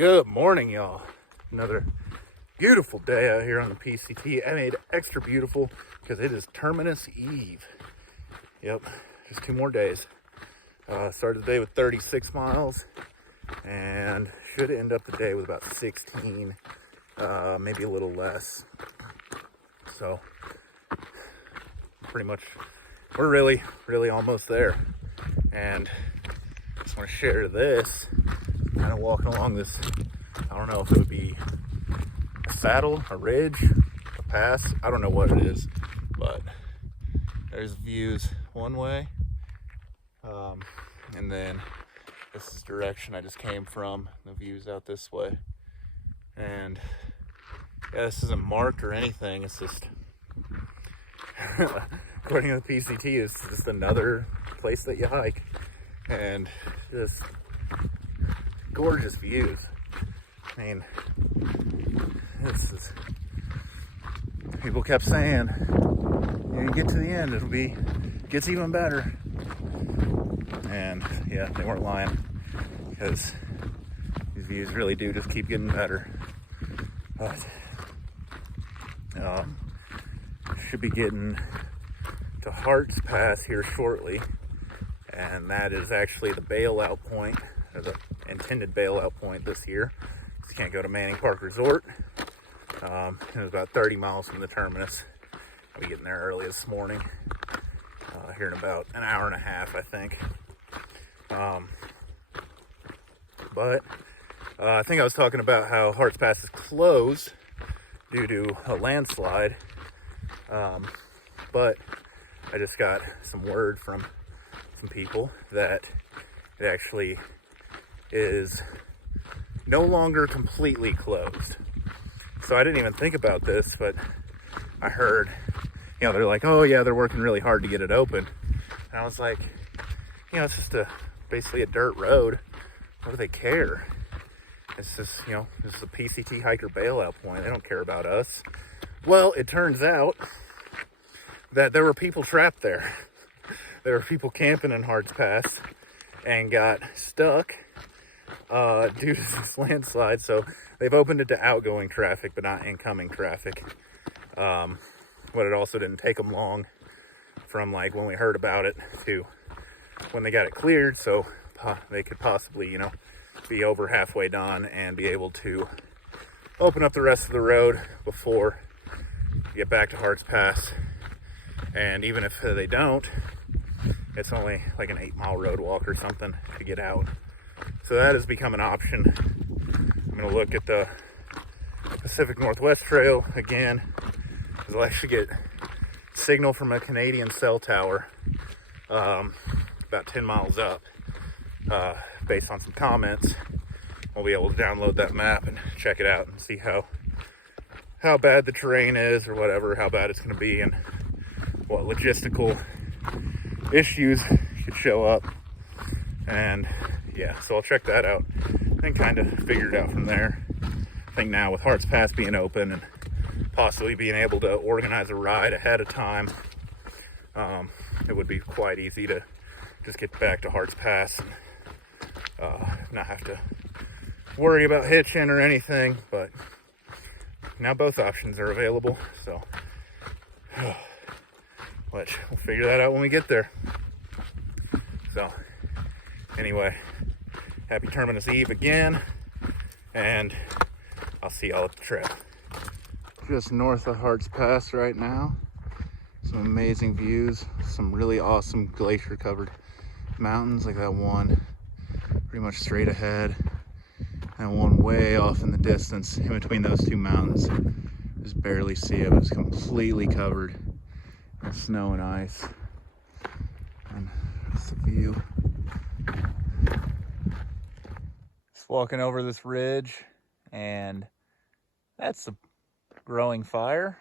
Good morning, y'all. Another beautiful day out here on the PCT. I made extra beautiful because it is Terminus Eve. Yep, just 2 more days. Started the day with 36 miles and should end up the day with about 16, maybe a little less. So pretty much we're really almost there. And I just want to share this. Kind of walking along this, I don't know if it would be a saddle, a ridge, a pass, I don't know what it is, but there's views one way, and then this is the direction I just came from, the views out this way. And yeah, this isn't marked or anything, it's just according to the PCT, it's just another place that you hike, and just gorgeous views. I mean, this is, people kept saying, when you get to the end, gets even better. And yeah, they weren't lying, because these views really do just keep getting better. But should be getting to Hart's Pass here shortly, and that is actually the bailout point, or the intended bailout point this year. You can't go to Manning Park Resort. It was about 30 miles from the terminus. I'll be getting there early this morning, here in about an hour and a half, I think. But I think I was talking about how Hart's Pass is closed due to a landslide. But I just got some word from some people that it actually is no longer completely closed. So I didn't even think about this, but I heard, they're like, oh yeah, they're working really hard to get it open. And I was like, it's just basically a dirt road. What do they care? It's just, this is a PCT hiker bailout point. They don't care about us. Well, it turns out that there were people trapped there. There were people camping in Hart's Pass and got stuck due to this landslide. So they've opened it to outgoing traffic, but not incoming traffic. But it also didn't take them long from like when we heard about it to when they got it cleared. So they could possibly, be over halfway done and be able to open up the rest of the road before you get back to Hart's Pass. And even if they don't, it's only like an 8-mile road walk or something to get out. So that has become an option. I'm going to look at the Pacific Northwest Trail again, because I'll actually get signal from a Canadian cell tower about 10 miles up. Based on some comments, we'll be able to download that map and check it out and see how bad the terrain is, or whatever, how bad it's going to be, and what logistical issues could show up. And yeah, so I'll check that out and kind of figure it out from there. I think now with Hart's Pass being open and possibly being able to organize a ride ahead of time, it would be quite easy to just get back to Hart's Pass and not have to worry about hitching or anything. But now both options are available, so we'll figure that out when we get there. So anyway, happy Terminus Eve again, and I'll see y'all at the trail. Just north of Hart's Pass right now. Some amazing views, some really awesome glacier covered mountains, like that one pretty much straight ahead, and one way off in the distance. In between those two mountains, just barely see it. It's completely covered in snow and ice. And that's the view. Just walking over this ridge, and that's a growing fire.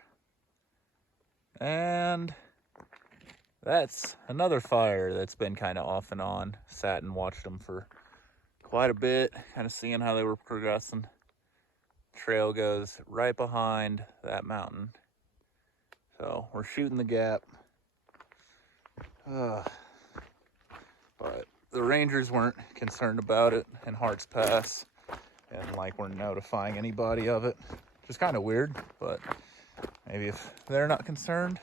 And that's another fire that's been kind of off and on. Sat and watched them for quite a bit, kind of seeing how they were progressing. Trail goes right behind that mountain. So we're shooting the gap. But the rangers weren't concerned about it in Hart's Pass. and like we're notifying anybody of it, which is kind of weird, but maybe if they're not concerned,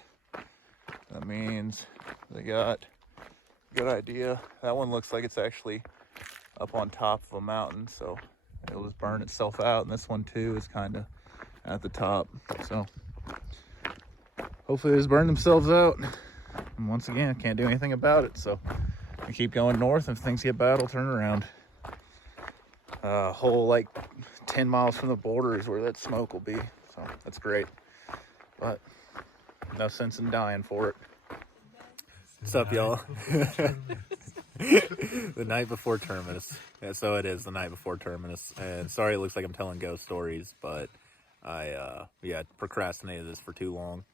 that means they got a good idea. That one looks like it's actually up on top of a mountain, so it'll just burn itself out, and this one too is kind of at the top, so hopefully they just burn themselves out. And once again, I can't do anything about it, so I keep going north. If things get bad, I'll turn around. A whole like 10 miles from the border is where that smoke will be, so that's great, but no sense in dying for it. What's up, y'all? The night before Terminus. Yeah, so it is the night before Terminus, and sorry it looks like I'm telling ghost stories, but I procrastinated this for too long.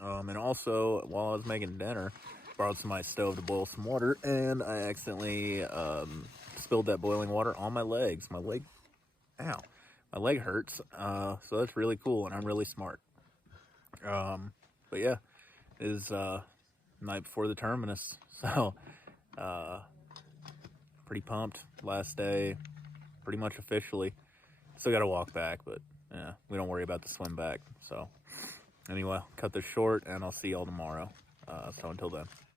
And also, while I was making dinner, borrowed my stove to boil some water, and I accidentally spilled that boiling water on my legs. My leg hurts, so that's really cool, and I'm really smart. But yeah, it is night before the Terminus, so pretty pumped. Last day, pretty much officially. Still got to walk back, but yeah, we don't worry about the swim back. So anyway, cut this short, and I'll see y'all tomorrow. So until then.